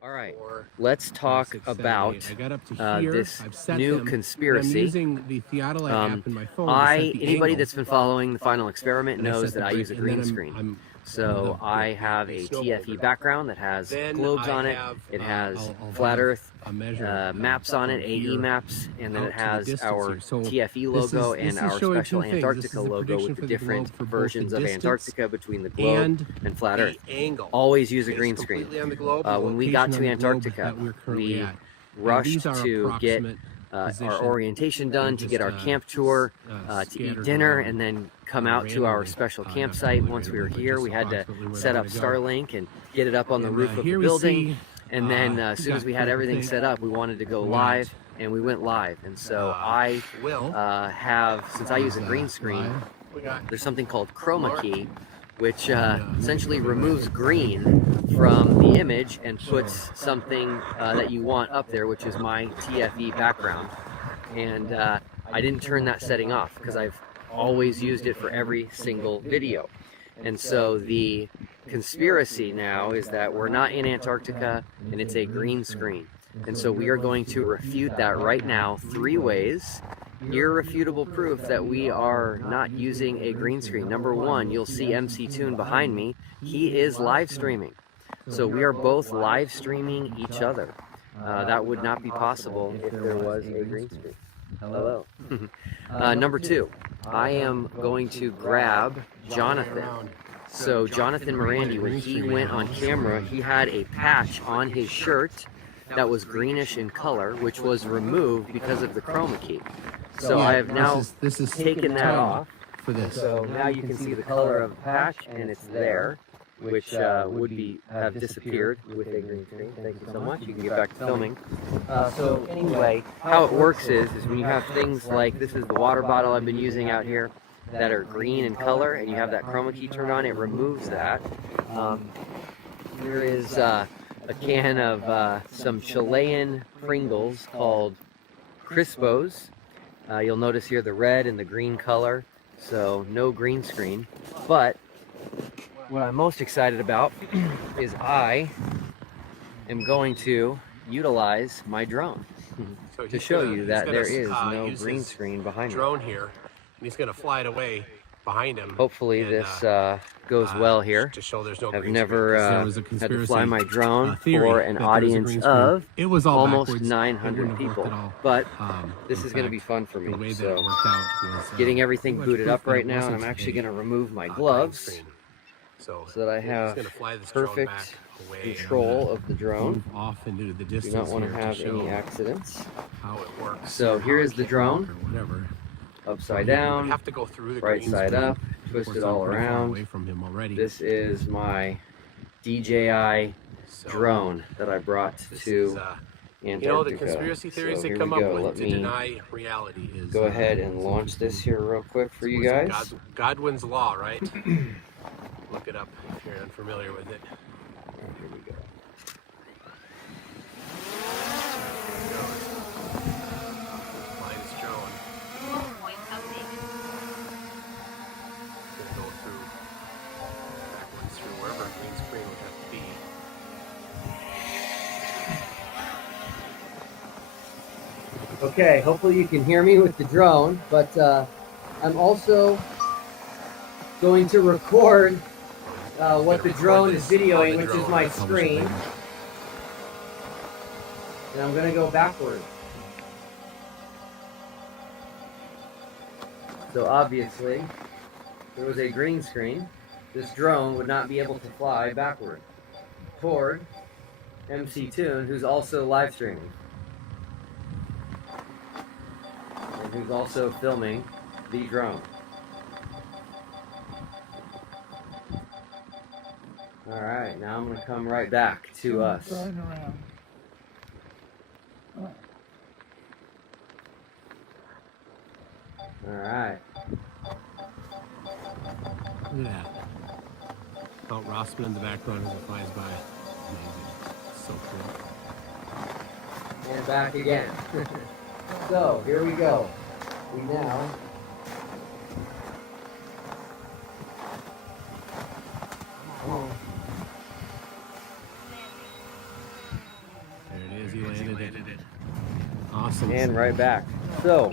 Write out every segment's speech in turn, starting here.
All right, let's talk about this new conspiracy. Anybody that's been following the final experiment knows that I use a green screen. So I have a TFE background that has globes on it. It has flat Earth maps on it, AE maps, and then it has our TFE logo and our special Antarctica logo with the different versions of Antarctica between the globe and flat Earth. Always use a green screen. When we got to Antarctica, we rushed to get our orientation done, to get our camp tour, to eat dinner, and then come out to our special campsite. Once we were here, we had to set up Starlink and get it up on the roof of the building. And then as soon as we had everything set up, we wanted to go live, and we went live. And so I since I use a green screen, there's something called chroma key, which essentially removes green from the image and puts something that you want up there, which is my TFE background. And I didn't turn that setting off because I've always used it for every single video. And so the conspiracy now is that we're not in Antarctica and it's a green screen. And so we are going to refute that right now 3 ways. Irrefutable proof that we are not using a green screen. Number 1, you'll see MC Toon behind me. He is live streaming. So we are both live streaming each other. That would not be possible if there was a green screen. Hello. Number 2, I am going to grab Jonathan. So Jonathan Morandi, when he went on camera, he had a patch on his shirt that was greenish in color, which was removed because of the chroma key. So I have now taken that off. So now you can see the color of the patch, and it's there, which would have disappeared with a green screen. Thank you so much. You can get back to filming. So anyway, how it works is when you have things like, this is the water bottle I've been using out here, that are green in color, and you have that chroma key turned on, it removes that. Here is a can of some Chilean Pringles called Crispos. You'll notice here the red and the green color, so no green screen. But what I'm most excited about is I am going to utilize my drone to show you that there is no green screen behind me. Drone here. And he's going to fly it away behind him. Hopefully this goes well here. To show there's no I've never had to fly my drone for an audience of almost 900 people. But this is going to be fun for me. So getting everything booted up right now, and I'm actually going to remove my gloves so that I have perfect control of the drone. Do not want to have any accidents. So here is the drone. Upside down, have to go through the right side up, twist it all around. This is my DJI drone that I brought to Antarctica. You know, the conspiracy theories that come up with to deny reality is... Go ahead and launch this here real quick for you guys. Godwin's Law, right? Look it up if you're unfamiliar with it. Here we go. Okay, hopefully you can hear me with the drone, but I'm also going to record what the drone is videoing, which is my screen. And I'm going to go backward. So obviously, if there was a green screen, this drone would not be able to fly backward toward MC Toon, who's also live streaming. And who's also filming the drone. Alright, now I'm going to come right back to us. Alright. Look at that. Oh, Rossman in the background as it flies by. Amazing. So cool. And back again. So, here we go. We now he landed it. Awesome. And right back. So,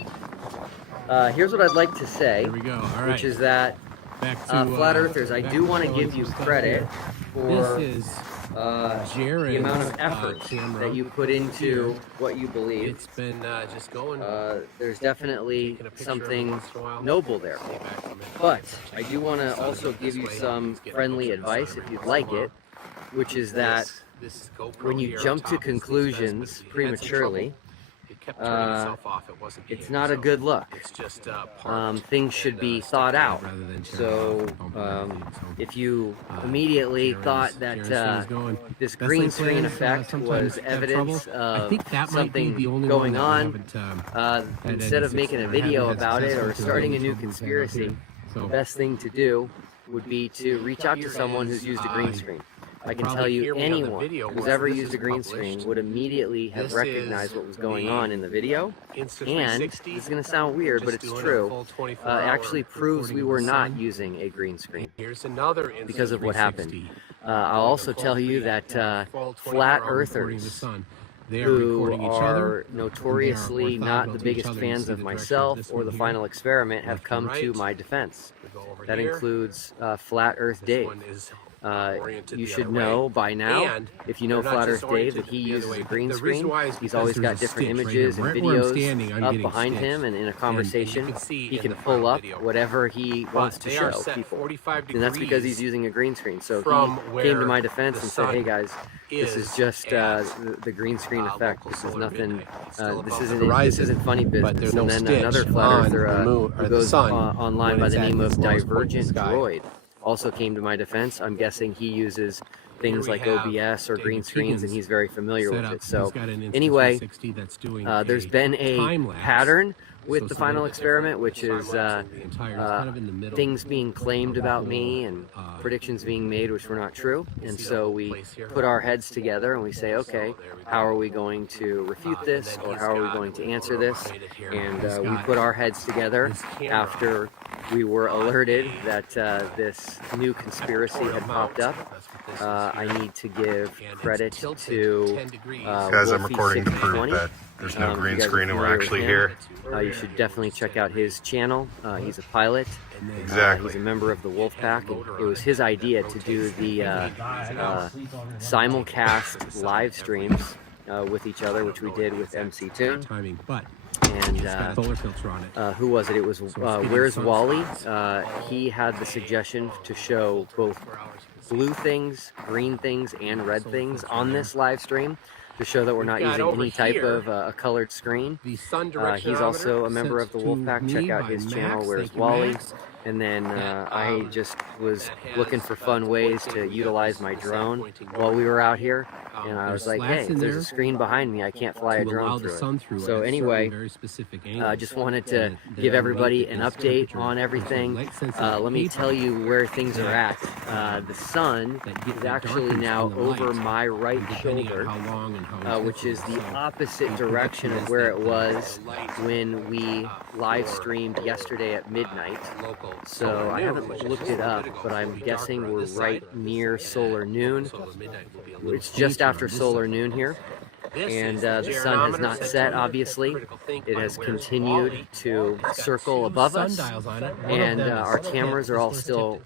here's what I'd like to say, Here we go. All right. which is that back to, Flat Earthers, I do want to give you credit for this is the amount of effort that you put into what you believe. It's been just going. There's definitely something noble there. But I do want to also give you some friendly advice, if you'd like it, which is that when you jump to conclusions prematurely, it's not a good look. Things should be thought out. So if you immediately thought that this green screen effect was evidence of something going on, instead of making a video about it or starting a new conspiracy, the best thing to do would be to reach out to someone who's used a green screen. I can tell you anyone who's ever used a green screen would immediately have recognized what was going on in the video. And this is going to sound weird, but it's true. It actually proves we were not using a green screen because of what happened. I'll also tell you that flat earthers, who are notoriously not the biggest fans of myself or the final experiment, have come to my defense. That includes Flat Earth Dave. You should know by now, if you know Flat Earth Dave, that he uses a green screen. He's always got different images and videos up behind him, and in a conversation, he can pull up whatever he wants to show people. And that's because he's using a green screen. So he came to my defense and said, hey guys, this is just the green screen effect. This is nothing, this isn't funny business. And then another Flat Earther who goes online by the name of Divergent Droid also came to my defense. I'm guessing he uses things like OBS or green screens, and he's very familiar with it. So anyway, there's been a pattern with the final experiment, which is things being claimed about me and predictions being made which were not true. And so we put our heads together and we say, okay, how are we going to refute this, or how are we going to answer this? And we put our heads together after we were alerted that this new conspiracy had popped up. I need to give credit to guys, I'm recording to prove that there's no green screen and we're actually here. You should definitely check out his channel. He's a pilot. Exactly. He's a member of the Wolfpack, and it was his idea to do the simulcast live streams with each other, which we did with MC Toon. And who was it? It was Where's Wally? He had the suggestion to show both blue things, green things, and red things on this live stream, to show that we're not using any type of a colored screen. He's also a member of the Wolfpack. Check out his channel, Where's Wally? And then I just was looking for fun ways to utilize my drone while we were out here. And I was like, hey, if there's a screen behind me, I can't fly a drone through it. So anyway, I just wanted to give everybody an update on everything. Let me tell you where things are at. The sun is actually now over my right shoulder, which is the opposite direction of where it was when we live streamed yesterday at midnight. So I haven't looked it up, but I'm guessing we're right near solar noon. It's just after solar noon here, and the sun has not set, obviously. It has continued to circle above us, and our cameras are all still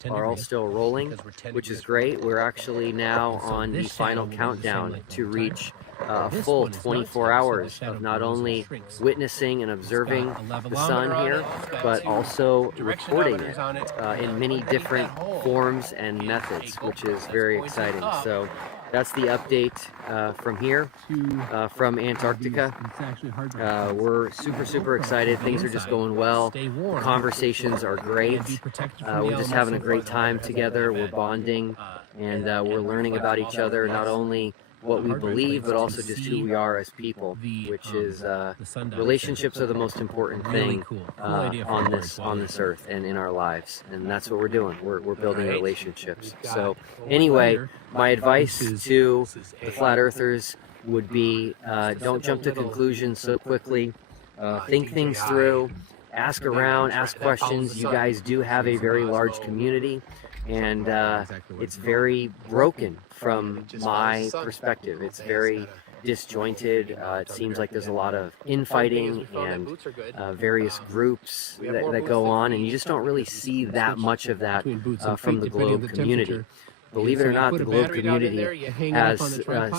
rolling, which is great. We're actually now on the final countdown to reach a full 24 hours of not only witnessing and observing the sun here, but also recording it in many different forms and methods, which is very exciting. So that's the update from here, from Antarctica. We're super excited. Things are just going well. Conversations are great. We're just having a great time together. We're bonding, and we're learning about each other, not only what we believe, but also just who we are as people, which is relationships are the most important thing on this earth and in our lives, and that's what we're doing. We're building relationships. So anyway, my advice to the flat earthers would be, don't jump to conclusions so quickly. Think things through. Ask around, ask questions. You guys do have a very large community. and it's very broken from my perspective. It's very disjointed. It seems like there's a lot of infighting and various groups that go on, and you just don't really see that much of that from the Globe community. Believe it or not, the Globe community has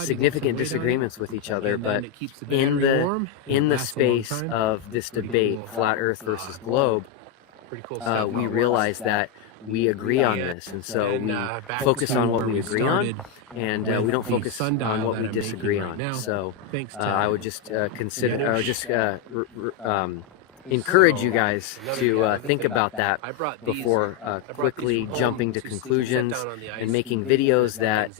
significant disagreements with each other, but in the space of this debate, flat Earth versus Globe, we realize that we agree on this, and so we focus on what we agree on, and we don't focus on what we disagree on. So I would just encourage you guys to think about that before quickly jumping to conclusions and making videos that,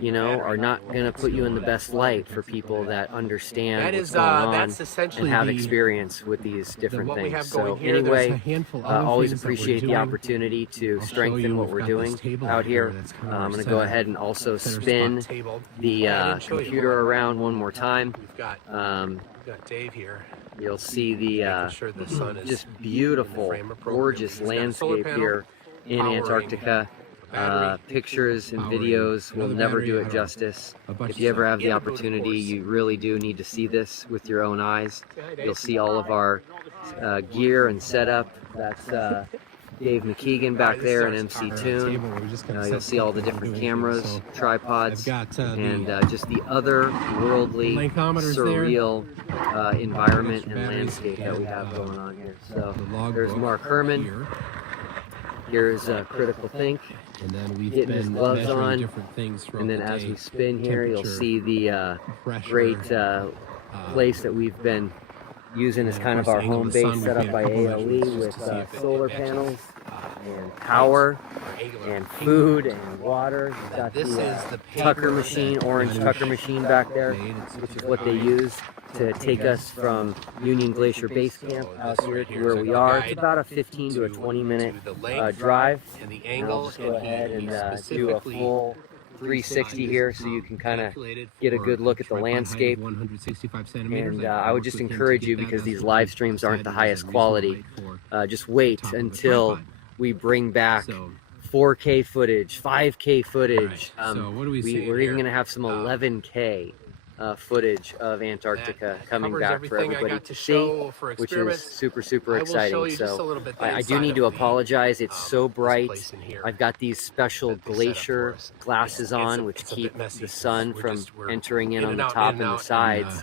you know, are not going to put you in the best light for people that understand what's going on and have experience with these different things. So anyway, always appreciate the opportunity to strengthen what we're doing out here. I'm going to go ahead and also spin the computer around one more time. We've got Dave here. You'll see the just beautiful, gorgeous landscape here in Antarctica. Pictures and videos will never do it justice. If you ever have the opportunity, you really do need to see this with your own eyes. You'll see all of our gear and setup. That's Dave McKeegan back there and MC Toon. You'll see all the different cameras, tripods, and just the otherworldly, surreal environment and landscape that we have going on here. So there's Mark Herman. Here's Critical Think, getting his gloves on. And then as we spin here, you'll see the great place that we've been using as kind of our home base, set up by ALE with solar panels and power and food and water. We've got the Tucker machine, orange Tucker machine back there, which is what they use to take us from Union Glacier Base Camp out here to where we are. It's about a 15 to a 20-minute drive. And I'll just go ahead and do a full 360 here so you can kind of get a good look at the landscape. And I would just encourage you, because these live streams aren't the highest quality, just wait until we bring back 4K footage, 5K footage. We're even going to have some 11K footage of Antarctica coming back for everybody to see, which is super, super exciting. So I do need to apologize. It's so bright. I've got these special glacier glasses on, which keep the sun from entering in on the top and the sides,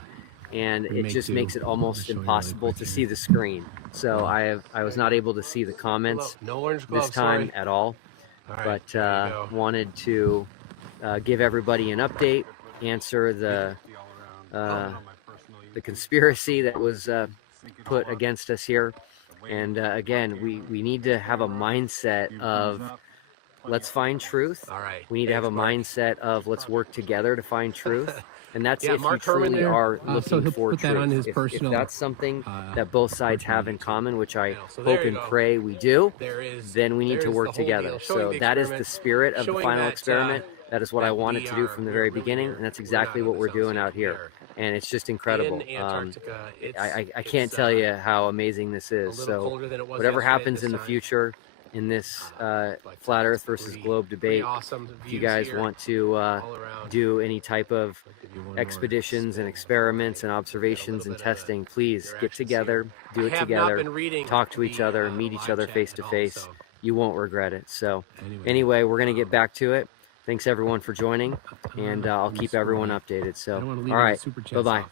and it just makes it almost impossible to see the screen. So I was not able to see the comments this time at all, but wanted to give everybody an update, answer the conspiracy that was put against us here. And again, we need to have a mindset of let's find truth. We need to have a mindset of let's work together to find truth. And that's if you truly are looking for truth. If that's something that both sides have in common, which I hope and pray we do, then we need to work together. So that is the spirit of the final experiment. That is what I wanted to do from the very beginning, and that's exactly what we're doing out here. And it's just incredible. I can't tell you how amazing this is. So whatever happens in the future in this flat Earth versus globe debate, if you guys want to do any type of expeditions and experiments and observations and testing, please get together, do it together, talk to each other, meet each other face to face. You won't regret it. So anyway, we're going to get back to it. Thanks everyone for joining, and I'll keep everyone updated. So, all right, bye-bye.